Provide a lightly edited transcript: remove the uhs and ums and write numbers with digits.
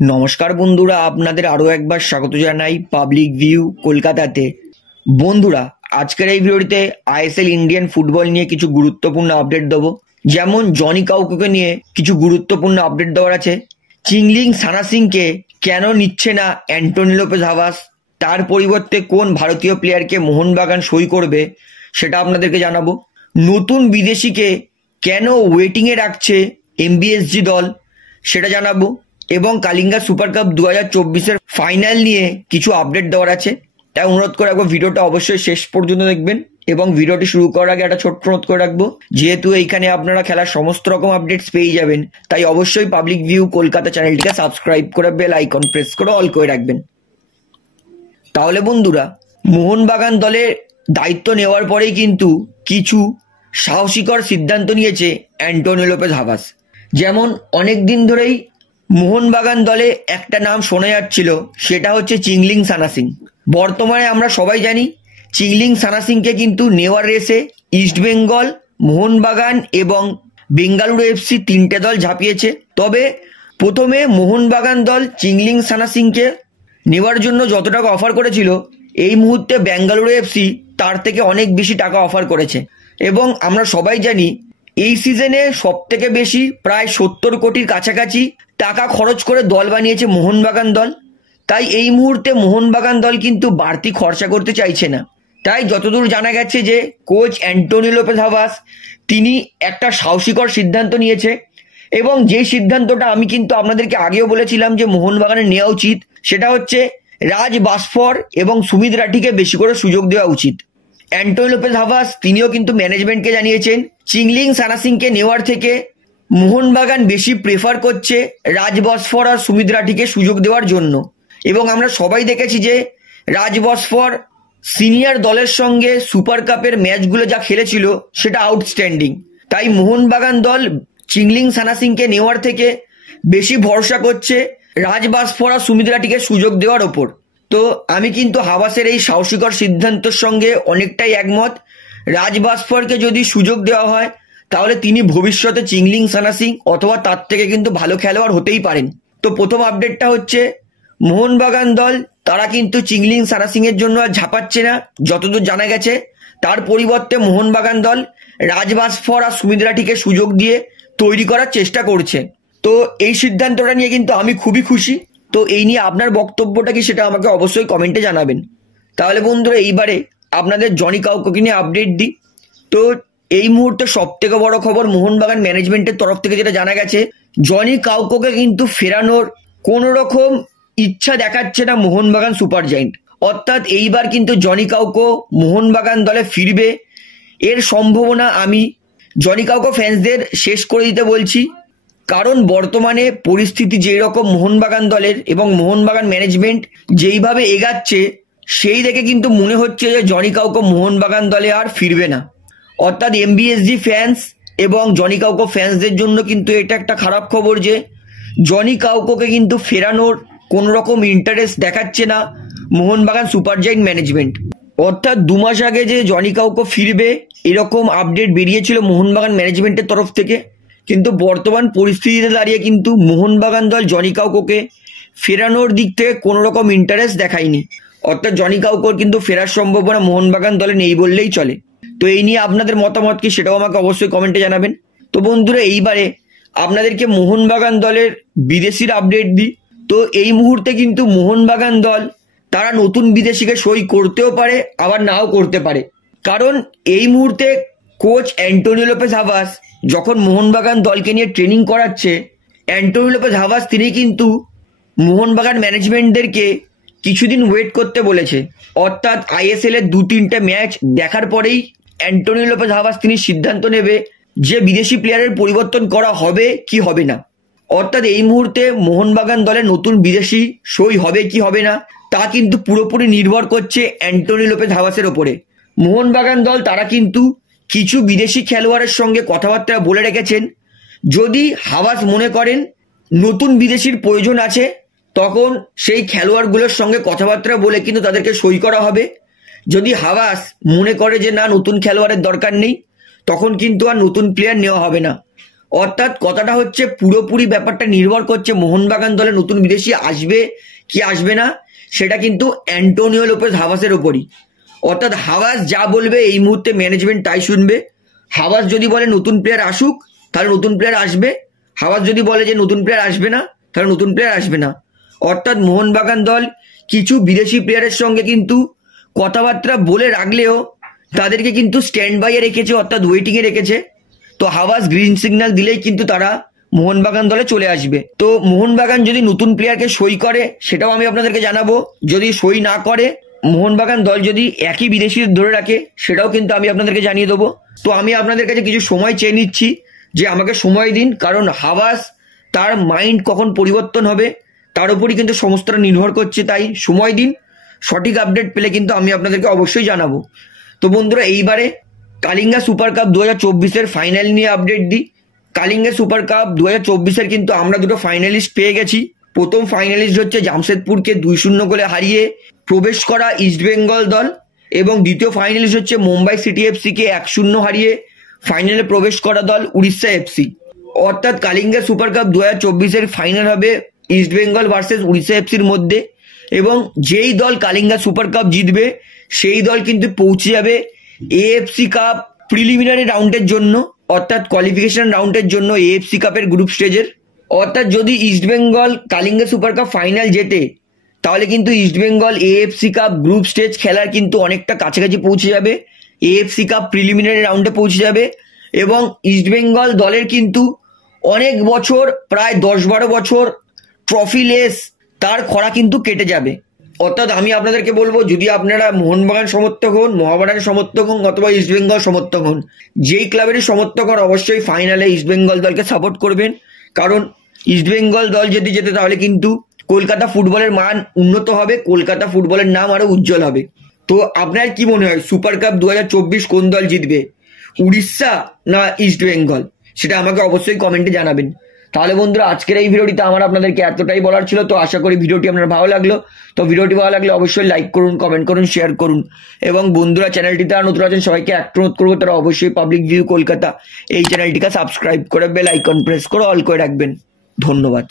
নমস্কার বন্ধুরা, আপনাদের আরও একবার স্বাগত জানাই পাবলিক ভিউ কলকাতাতে। বন্ধুরা, আজকের এই ভিডিওতে আইএসএল ইন্ডিয়ান ফুটবল নিয়ে কিছু গুরুত্বপূর্ণ আপডেট দেবো। যেমন জনি কাউকোকে নিয়ে কিছু গুরুত্বপূর্ণ আপডেট দেওয়ার আছে। চিংলিং সানা সিংকে কেন নিচ্ছে না অ্যান্টোনি লোপেজ হাভাস, তার পরিবর্তে কোন ভারতীয় প্লেয়ারকে মোহনবাগান সই করবে সেটা আপনাদেরকে জানাবো। নতুন বিদেশিকে কেন ওয়েটিংয়ে রাখছে এমবিএসজি দল সেটা জানাবো। এবং কালিঙ্গা সুপার কাপ 2024-এর ফাইনাল নিয়ে কিছু আপডেট দেওয়ার আছে। তাই অনুরোধ করে রাখবো ভিডিওটা অবশ্যই শেষ পর্যন্ত দেখবেন। এবং ভিডিওটি শুরু করার আগে একটা ছোট্ট অনুরোধ করে রাখবো, যেহেতু এইখানে আপনারা খেলার সমস্ত রকম আপডেটস পেয়ে যাবেন, তাই অবশ্যই পাবলিক ভিউ কলকাতা চ্যানেলটিকে সাবস্ক্রাইব করে বেল আইকন প্রেস করে অল করে রাখবেন। তাহলে বন্ধুরা, মোহনবাগান দলের দায়িত্ব নেওয়ার পরেই কিন্তু কিছু সাহসীকর সিদ্ধান্ত নিয়েছে অ্যান্টোনি লোপেজ হাভাস। যেমন অনেক দিন ধরেই মোহনবাগান দলে একটা নাম শোনা যাচ্ছিল, সেটা হচ্ছে চিংলিং সানা সিং। বর্তমানে আমরা সবাই জানি চিংলিং সানা সিংকে কিন্তু নেওয়ার রেসে ইস্টবেঙ্গল, মোহনবাগান এবং বেঙ্গালুরু এফসি তিনটে দল ঝাঁপিয়েছে। তবে প্রথমে মোহনবাগান দল চিংলিং সানা সিংকে নেওয়ার জন্য যত টাকা অফার করেছিল, এই মুহূর্তে বেঙ্গালুরু এফসি তার থেকে অনেক বেশি টাকা অফার করেছে। এবং আমরা সবাই জানি এই সিজনে সব থেকে বেশি প্রায় 70 কোটির কাছাকাছি টাকা খরচ করে দল বানিয়েছে মোহনবাগান দল। তাই এই মুহূর্তে মোহনবাগান দল কিন্তু বাড়তি খরচা করতে চাইছে না। তাই যতদূর জানা গেছে যে কোচ অ্যান্টোনি লোপেজ হাভাস তিনি একটা সাহসীকর সিদ্ধান্ত নিয়েছে। এবং যেই সিদ্ধান্তটা আমি কিন্তু আপনাদেরকে আগেও বলেছিলাম যে মোহনবাগানের নেওয়া উচিত, সেটা হচ্ছে রাজ বাসফর এবং সুমিত রাঠিকে বেশি করে সুযোগ দেওয়া উচিত। অ্যান্টোনি লোপেজ হাভাস তিনিও কিন্তু ম্যানেজমেন্টকে জানিয়েছেন চিংলিং সানা সিংকে নেওয়ার থেকে মোহনবাগান বেশি প্রেফার করছে রাজ বসফর আর সুমিত রাঠিকে সুযোগ দেওয়ার জন্য। এবং আমরা সবাই দেখেছি যে রাজ বসফর সিনিয়র দলের সঙ্গে সুপার কাপের ম্যাচগুলো যা খেলেছিল সেটা আউটস্ট্যান্ডিং। তাই মোহনবাগান দল চিংলিং সানা সিংকে নেওয়ার থেকে বেশি ভরসা করছে রাজ বসফর আর সুমিত রাঠিকে সুযোগ দেওয়ার ওপর। তো আমি কিন্তু হাভাসের এই সাহসীকর সিদ্ধান্তের সঙ্গে অনেকটাই একমত। রাজ বসফরকে যদি সুযোগ দেওয়া হয় তাহলে তিনি ভবিষ্যতে চিংলিং সানা সিং অথবা তার থেকে কিন্তু ভালো খেলোয়াড় হতেই পারেন। তো প্রথম আপডেটটা হচ্ছে মোহনবাগান দল তারা কিন্তু চিংলিং সানা সিং এর জন্য আর ঝাঁপাচ্ছে না যতদূর জানা গেছে। তার পরিবর্তে মোহনবাগান দল রাজ বসফর আর সুমিত রাঠিকে সুযোগ দিয়ে তৈরি করার চেষ্টা করছে। তো এই সিদ্ধান্তটা নিয়ে কিন্তু আমি খুবই খুশি। তো এই নিয়ে আপনার বক্তব্যটা কি সেটা আমাকে অবশ্যই কমেন্টে জানাবেন। তাহলে বন্ধুরা, এইবারে আপনাদের জনি কাউকোকে নিয়ে আপডেট দিই। তো এই মুহূর্তে সব থেকে বড় খবর, মোহনবাগান ম্যানেজমেন্টের তরফ থেকে যেটা জানা গেছে, জনি কাউকোকে কিন্তু ফেরানোর কোনো রকম ইচ্ছা দেখাচ্ছে না মোহনবাগান সুপার জায়েন্ট। অর্থাৎ এইবার কিন্তু জনি কাউকো মোহনবাগান দলে ফিরবে, এর সম্ভাবনা আমি জনি কাউকো ফ্যান্সদের শেষ করে দিতে বলছি। কারণ বর্তমানে পরিস্থিতি যেই রকম মোহনবাগান দলের এবং মোহনবাগান ম্যানেজমেন্ট যেইভাবে এগাচ্ছে, সেই দেখে কিন্তু মনে হচ্ছে যে জনি কাউকো মোহনবাগান দলে আর ফিরবে না। অর্থাৎ এমবিএসজি ফ্যান্স এবং জনি কাউকো ফ্যান্সদের জন্য কিন্তু এটা একটা খারাপ খবর যে জনি কাউকোকে কিন্তু ফেরানোর কোনো রকম ইন্টারেস্ট দেখাচ্ছে না মোহনবাগান সুপার জায়েন্ট ম্যানেজমেন্ট। অর্থাৎ 2 মাস আগে যে জনি কাউকো ফিরবে এরকম আপডেট বেরিয়েছিল মোহনবাগান ম্যানেজমেন্টের তরফ থেকে, কিন্তু বর্তমান পরিস্থিতিতে দাঁড়িয়ে কিন্তু মোহনবাগান দল জনি কাউকোকে ফেরানোর দিক থেকে কোনো রকম ইন্টারেস্ট দেখায়নি। অর্থাৎ জনি কাউকোর কিন্তু ফেরার সম্ভাবনা মোহনবাগান দলে নেই বললেই চলে। তো এই নিয়ে আপনাদের মতামত কি সেটাও আমাকে অবশ্যই কমেন্টে জানাবেন। তো বন্ধুরা, এইবারে আপনাদেরকে মোহনবাগান দলের বিদেশির আপডেট দিই। তো এই মুহূর্তে কিন্তু মোহনবাগান দল তারা নতুন বিদেশিকে সই করতেও পারে আবার নাও করতে পারে। কারণ এই মুহূর্তে কোচ অ্যান্টোনি লোপেজ হাভাস যখন মোহনবাগান দলকে নিয়ে ট্রেনিং করাচ্ছে, অ্যান্টোনি লোপেজ হাভাস তিনি কিন্তু মোহনবাগান ম্যানেজমেন্টদেরকে কিছুদিন ওয়েট করতে বলেছে। অর্থাৎ আইএসএল এর 2-3টে ম্যাচ দেখার পরেই অ্যান্টোনি লোপেজ হাভাস তিনি সিদ্ধান্ত নেবে যে বিদেশি প্লেয়ারের পরিবর্তন করা হবে কি হবে না। অর্থাৎ এই মুহূর্তে মোহনবাগান দলের নতুন বিদেশি সই হবে কি হবে না তা কিন্তু পুরোপুরি নির্ভর করছে অ্যান্টোনি লোপেজ হাভাসের ওপরে। মোহনবাগান দল তারা কিন্তু কিছু বিদেশি খেলোয়াড়ের সঙ্গে কথাবার্তা বলে রেখেছেন। যদি হাভাস মনে করেন নতুন বিদেশির প্রয়োজন আছে, তখন সেই খেলোয়াড়গুলোর সঙ্গে কথাবার্তা বলে কিন্তু তাদেরকে সই করা হবে। যদি হাভাস মনে করে যে না, নতুন খেলোয়াড়ের দরকার নেই, তখন কিন্তু আর নতুন প্লেয়ার নেওয়া হবে না। অর্থাৎ কথাটা হচ্ছে পুরোপুরি ব্যাপারটা নির্ভর করছে মোহনবাগান দলে নতুন বিদেশি আসবে কি আসবে না, সেটা কিন্তু অ্যান্টোনিও লোপেজ হাভাসের ওপরই। অর্থাৎ হাভাস যা বলবে এই মুহূর্তে ম্যানেজমেন্ট তাই শুনবে। হাভাস যদি বলে নতুন প্লেয়ার আসুক তাহলে নতুন প্লেয়ার আসবে, হাভাস যদি বলে যে নতুন প্লেয়ার আসবে না তাহলে নতুন প্লেয়ার আসবে না। অর্থাৎ মোহনবাগান দল কিছু বিদেশি প্লেয়ারের সঙ্গে কিন্তু কথাবার্তা বলে রাখলেও তাদেরকে কিন্তু স্ট্যান্ড বাইয়ে রেখেছে, অর্থাৎ ওয়েটিংয়ে রেখেছে। তো হাভাস গ্রিন সিগন্যাল দিলেই কিন্তু তারা মোহনবাগান দলে চলে আসবে। তো মোহনবাগান যদি নতুন প্লেয়ারকে সই করে সেটাও আমি আপনাদেরকে জানাবো, যদি সই না করে মোহনবাগান দল যদি একই বিদেশি ধরে রাখে সেটাও কিন্তু আমি আপনাদেরকে জানিয়ে দেবো। তো আমি আপনাদের কাছে কিছু সময় চেয়ে নিচ্ছি যে আমাকে সময় দিন, কারণ হাভাস তার মাইন্ড কখন পরিবর্তন হবে তার উপরই কিন্তু সমস্তটা নির্ভর করছে। তাই সময় দিন, সঠিক আপডেট পেলে কিন্তু আমি আপনাদেরকে অবশ্যই জানাবো। তো বন্ধুরা, এইবারে কালিঙ্গা সুপার কাপ 2024-এর ফাইনাল নিয়ে আপডেট দিই। কালিঙ্গা সুপার কাপ 2024-এর কিন্তু আমরা দুটো ফাইনালিস্ট পেয়ে গেছি। প্রথম ফাইনালিস্ট হচ্ছে জামশেদপুরকে 2-0 গোলে হারিয়ে প্রবেশ করা ইস্টবেঙ্গল দল, এবং দ্বিতীয় ফাইনালিস্ট হচ্ছে মুম্বাই সিটি এফসিকে 1-0 হারিয়ে ফাইনালে প্রবেশ করা দল উড়িষ্যা এফসি। অর্থাৎ কালিঙ্গা সুপার কাপ 2024-এর ফাইনাল হবে ইস্টবেঙ্গল ভার্সেস উড়িষ্যা এফসির মধ্যে, এবং যেই দল কালিঙ্গা সুপার কাপ জিতবে সেই দল কিন্তু পৌঁছে যাবে এএফসি কাপ প্রিলিমিনারি রাউন্ডের জন্য, অর্থাৎ কোয়ালিফিকেশন রাউন্ডের জন্য এএফসি কাপের গ্রুপ স্টেজের। অর্থাৎ যদি East Bengal Kalinga super cup final জেতে তাহলে কিন্তু East Bengal AFC cup group stage খেলার কিন্তু অনেকটা কাছাকাছি পৌঁছে যাবে, এএফসি কাপ প্রিলিমিনারি রাউন্ডে পৌঁছে যাবে, এবং ইস্টবেঙ্গল দলের কিন্তু অনেক বছর, প্রায় 10-12 বছর ট্রফিলেস তার খরা কিন্তু কেটে যাবে। অর্থাৎ আমি আপনাদেরকে বলবো, যদি আপনারা মোহনবাগান সমর্থক হন, মোহামেডান সমর্থক হন অথবা ইস্টবেঙ্গল সমর্থক হন, যেই ক্লাবেরই সমর্থক হন অবশ্যই ফাইনালে ইস্টবেঙ্গল দলকে সাপোর্ট করবেন। কারণ ইস্টবেঙ্গল দল যদি যেতে তাহলে কিন্তু কলকাতা ফুটবলের মান উন্নত হবে, কলকাতা ফুটবলের নাম আরো উজ্জ্বল হবে। তো আপনার কি মনে হয় সুপার কাপ 2024 কোন দল জিতবে, উড়িষ্যা না ইস্টবেঙ্গল? সেটা আমাকে অবশ্যই কমেন্টে জানাবেন। তাহলে বন্ধুরা, আজকের এই ভিডিওটিতে আমার আপনাদেরকে এতটাই বলার ছিল। তো আশা করি ভিডিওটি আপনার ভালো লাগলো। তো ভিডিওটি ভালো লাগলে অবশ্যই লাইক করুন, কমেন্ট করুন, শেয়ার করুন, এবং বন্ধুরা চ্যানেলটিতে আর নতুন আছেন সবাইকে একটা অনুরোধ করবো, তারা অবশ্যই পাবলিক ভিউ কলকাতা এই চ্যানেলটিকে সাবস্ক্রাইব করে বেল আইকন প্রেস করে অল করে রাখবেন। ধন্যবাদ।